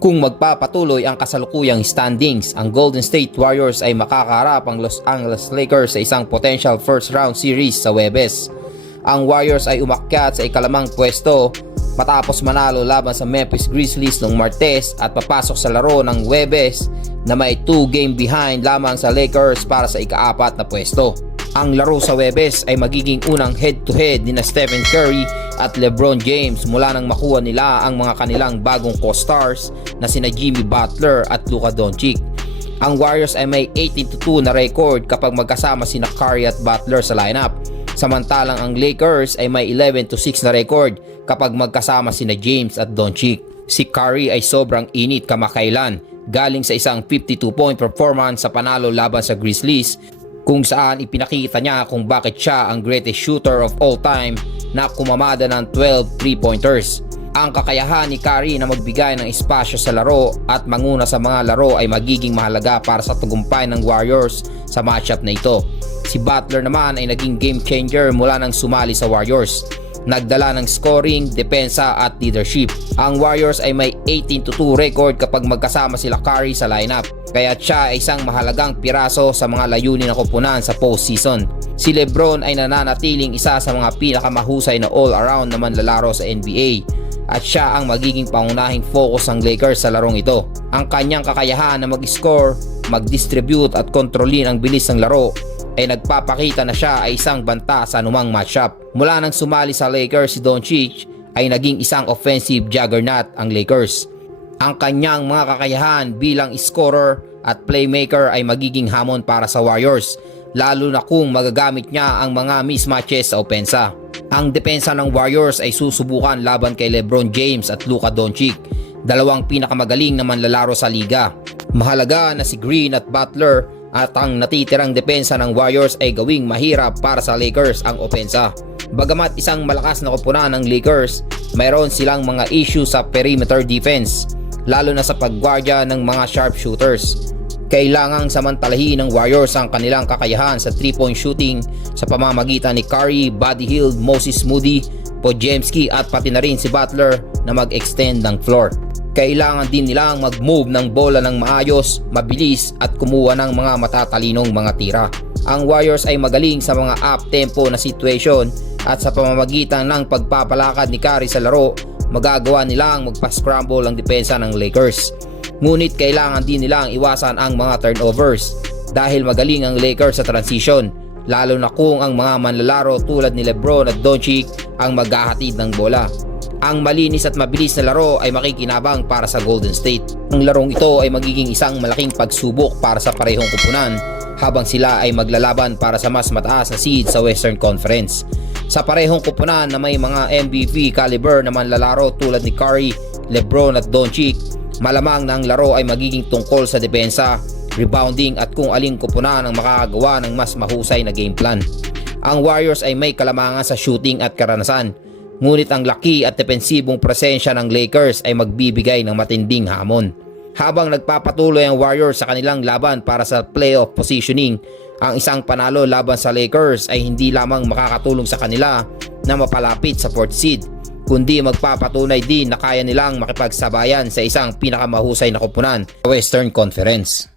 Kung magpapatuloy ang kasalukuyang standings, ang Golden State Warriors ay makakaharap ang Los Angeles Lakers sa isang potential first round series sa Webes. Ang Warriors ay umakyat sa ikalamang pwesto matapos manalo laban sa Memphis Grizzlies noong Martes at papasok sa laro ng Webes na may 2 game behind lamang sa Lakers para sa ikaapat na pwesto. Ang laro sa Webes ay magiging unang head-to-head ni na Stephen Curry at LeBron James mula nang makuha nila ang mga kanilang bagong co-stars na sina Jimmy Butler at Luka Doncic. Ang Warriors ay may 18-2 na record kapag magkasama sina Curry at Butler sa lineup. Samantalang ang Lakers ay may 11-6 na record kapag magkasama sina James at Doncic. Si Curry ay sobrang init kamakailan galing sa isang 52-point performance sa panalo laban sa Grizzlies kung saan ipinakita niya kung bakit siya ang greatest shooter of all time na kumamada ng 12 3-pointers. Ang kakayahan ni Curry na magbigay ng espasyo sa laro at manguna sa mga laro ay magiging mahalaga para sa tagumpay ng Warriors sa matchup na ito. Si Butler naman ay naging game changer mula nang sumali sa Warriors. Nagdala ng scoring, depensa at leadership. Ang Warriors ay may 18-2 record kapag magkasama sila Curry sa lineup. Kaya siya ay isang mahalagang piraso sa mga layunin ng kupunan sa postseason. Si Lebron ay nananatiling isa sa mga pinakamahusay na all-around na manlalaro sa NBA at siya ang magiging pangunahing focus ng Lakers sa larong ito. Ang kanyang kakayahan na mag-score, mag-distribute at kontrolin ang bilis ng laro ay nagpapakita na siya ay isang banta sa anumang matchup. Mula nang sumali sa Lakers si Doncic ay naging isang offensive juggernaut ang Lakers. Ang kanyang mga kakayahan bilang scorer at playmaker ay magiging hamon para sa Warriors lalo na kung magagamit niya ang mga mismatches sa opensa. Ang depensa ng Warriors ay susubukan laban kay LeBron James at Luka Doncic, dalawang pinakamagaling na manlalaro sa liga. Mahalaga na si Green at Butler at ang natitirang depensa ng Warriors ay gawing mahirap para sa Lakers ang opensa. Bagamat isang malakas na kupunan ng Lakers, mayroon silang mga issue sa perimeter defense, lalo na sa pagguardya ng mga sharpshooters. Kailangang samantalahin ng Warriors ang kanilang kakayahan sa 3-point shooting sa pamamagitan ni Curry, Buddy Hield, Moses Moody, Podziemski at pati na rin si Butler na mag-extend ng floor. Kailangan din nilang mag-move ng bola ng maayos, mabilis at kumuha ng mga matatalinong mga tira. Ang Warriors ay magaling sa mga up-tempo na situation at sa pamamagitan ng pagpapalakad ni Curry sa laro, magagawa nilang magpa-scramble ang depensa ng Lakers. Ngunit kailangan din nilang iwasan ang mga turnovers dahil magaling ang Lakers sa transition lalo na kung ang mga manlalaro tulad ni Lebron at Doncic ang maghahatid ng bola. Ang malinis at mabilis na laro ay makikinabang para sa Golden State. Ang larong ito ay magiging isang malaking pagsubok para sa parehong kupunan habang sila ay maglalaban para sa mas mataas na seed sa Western Conference. Sa parehong kupunan na may mga MVP caliber na manlalaro tulad ni Curry, Lebron at Doncic, malamang na ang laro ay magiging tungkol sa depensa, rebounding at kung aling kupunan ang makakagawa ng mas mahusay na game plan. Ang Warriors ay may kalamangan sa shooting at karanasan, ngunit ang laki at defensibong presensya ng Lakers ay magbibigay ng matinding hamon. Habang nagpapatuloy ang Warriors sa kanilang laban para sa playoff positioning, ang isang panalo laban sa Lakers ay hindi lamang makakatulong sa kanila na mapalapit sa 4th seed, kundi magpapatunay din na kaya nilang makipagsabayan sa isang pinakamahusay na kupunan sa Western Conference.